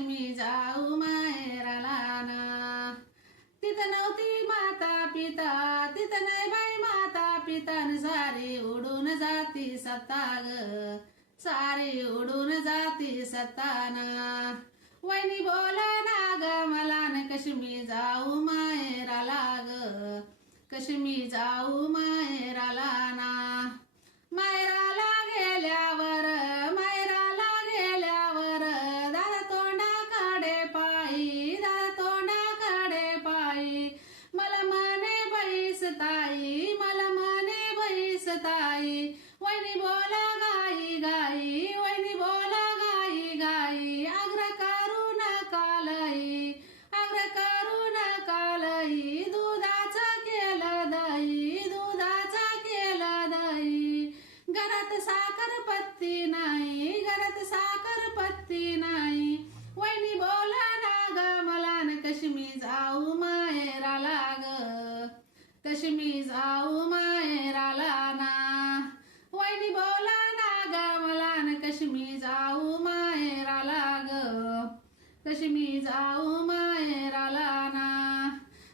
मी जाऊ माहेराला ना. तिथं नव्हती माता पिता, तिथं नाही बाई माता पिता, सारी उडून जाती सत्ता ग, सारी उडून जाती सत्ताना. वहिनी बोला ना ग मला न कशी मी जाऊ माहेराला ग, कशी मी जाऊ माहेराला ना. माहेराला गेल्यावर, माहेराला गेल्यावर दादा तोंडाकडे पायी, दादा तोंडाकडे पायी. मला म्हणे बैस ताई, मला म्हणे बैस ताई. वहिनी बोला गाई गाई, वहिनी बोला गाई गाई. आग्रह करू नका लई, आग्रह करू नका लई. दुधाचं केलं दही, दुधाचं केलं दही. घरात साखर पत्ती नाही, घरात साखर पत्ती नाही. वहिनी बोला ना ग मला न कशी मी जाऊ माहेराला ग, कशी मी जाऊ माहेराला ना. वहिनी बोला ना ग मला न कशी मी जाऊ माहेराला ग, कशी मी जाऊ माहेराला ना.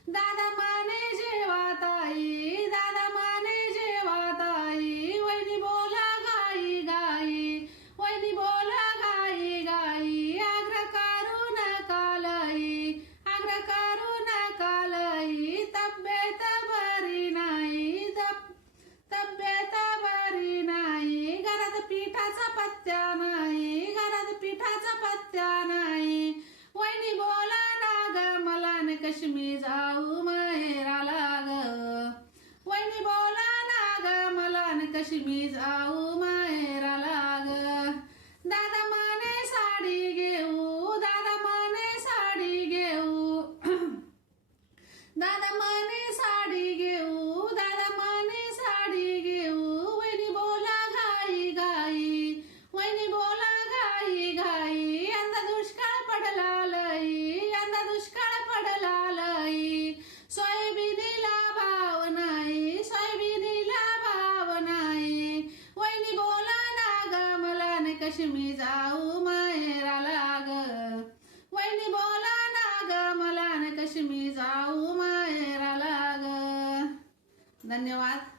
दादा माने जेवा ताई, दादा माने जेवा ताई. वहिनी बोला गाई गाई, वहिनी बोला गाई गाई. आग्रह करू नका लई, आग्रह करू नका लई. तब्येत बरी नाही, तब्येत बरी नाही. घरात पिठाचा पत्त्या नाही, घरात पिठाचा पत्त्या नाही. वहिनी बोला ना ग मला न कशी मी जाऊ माहेराला ग, वहिनी बोला ना ग मला न कशी मी जाऊ माहेराला ग. दादा माने साडी घेऊ, दादा माने साडी घेऊ, दादा माने साडी घेऊ, दादा माने साडी घेऊ. वहिनी बोला गाई गाई, वहिनी बोला गाई गाई. यंदा दुष्काळ पडला लई, यंदा दुष्काळ पडला लई. सोयाबीनीला भाव नाही, सोयाबीनीला भाव नाही. वहिनी बोला ना ग मला न कशी मी जाऊ माहेराला ग, वहिनी बोला ना ग मला न कशी मी जाऊ माहेराला ग. धन्यवाद.